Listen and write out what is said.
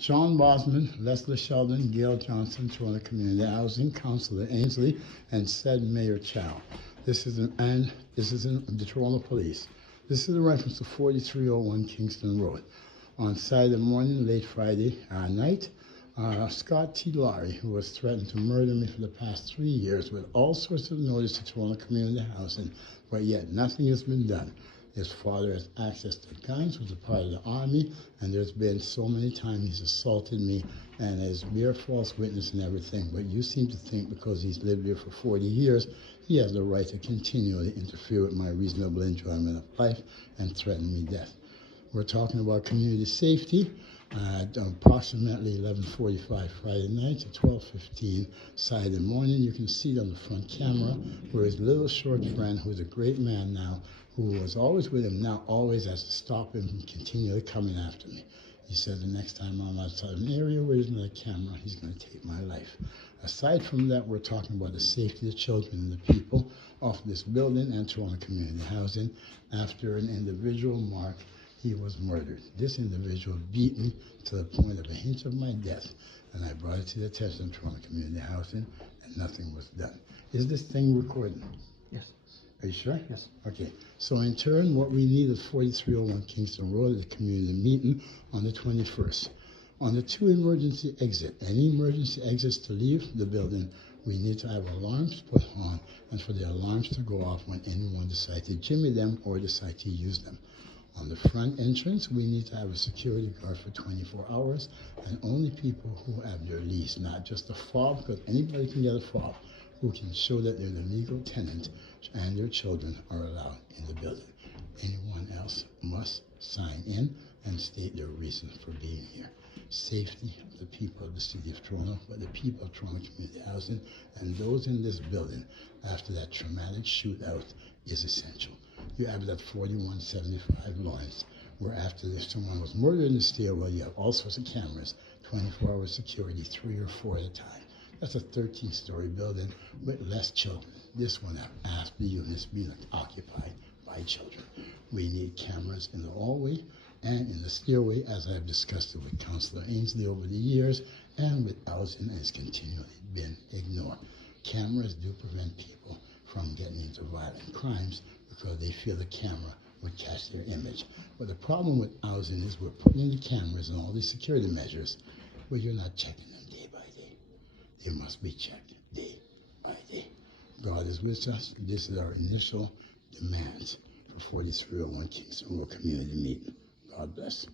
Sean Bosman, Leslie Sheldon, Gail Johnson, Toronto Community Housing, Councillor Ainsley, and said Mayor Chow. This is in the Toronto Police. This is a reference to 4301 Kingston Road. On Saturday morning, late Friday night, Scott T. Laurie, who was threatened to murder me for the past 3 years with all sorts of notice to Toronto Community Housing, but yet nothing has been done. His father has access to guns, was a part of the army, and there's been so many times he's assaulted me and has bare false witness and everything. But you seem to think because he's lived here for 40 years, he has the right to continually interfere with my reasonable enjoyment of life and threaten me death. We're talking about community safety. At approximately 11:45 Friday night to 12:15 Saturday morning, you can see it on the front camera where his little short friend, who's a great man now, who was always with him, now always has to stop him from continually coming after me. He said the next time I'm outside an area where there's not a camera, he's going to take my life. Aside from that, we're talking about the safety of the children and the people of this building and Toronto Community Housing. After an individual, Mark, he was murdered. This individual beat me to the point of a hint of my death, and I brought it to the attention of Toronto Community Housing, and nothing was done. Is this thing recording? Yes. Are you sure? Yes. Okay. So in turn, what we need is 4301 Kingston Road at the community meeting on the 21st. On the 2 emergency exit, any emergency exits to leave the building, we need to have alarms put on and for the alarms to go off when anyone decides to jimmy them or decide to use them. On the front entrance, we need to have a security guard for 24 hours and only people who have their lease, not just a fob, because anybody can get a fob, who can show that they're the legal tenant and their children are allowed in the building. Anyone else must sign in and state their reason for being here. Safety of the people of the City of Toronto, but the people of Toronto Community Housing and those in this building after that traumatic shootout is essential. You have that 4175 Lawrence, where after someone was murdered in the stairwell, you have all sorts of cameras, 24-hour security, 3 or 4 at a time. That's a 13-story building with less children. This one have half the units being occupied by children. We need cameras in the hallway and in the stairway, as I've discussed it with Councillor Ainsley over the years, and with housing has continually been ignored. Cameras do prevent people from getting into violent crimes because they feel the camera would catch their image. But the problem with housing is we're putting in the cameras and all these security measures, but you're not checking them day by day. They must be checked day by day. God is with us. This is our initial demands for 4301 Kingston Road Community Meeting. God bless.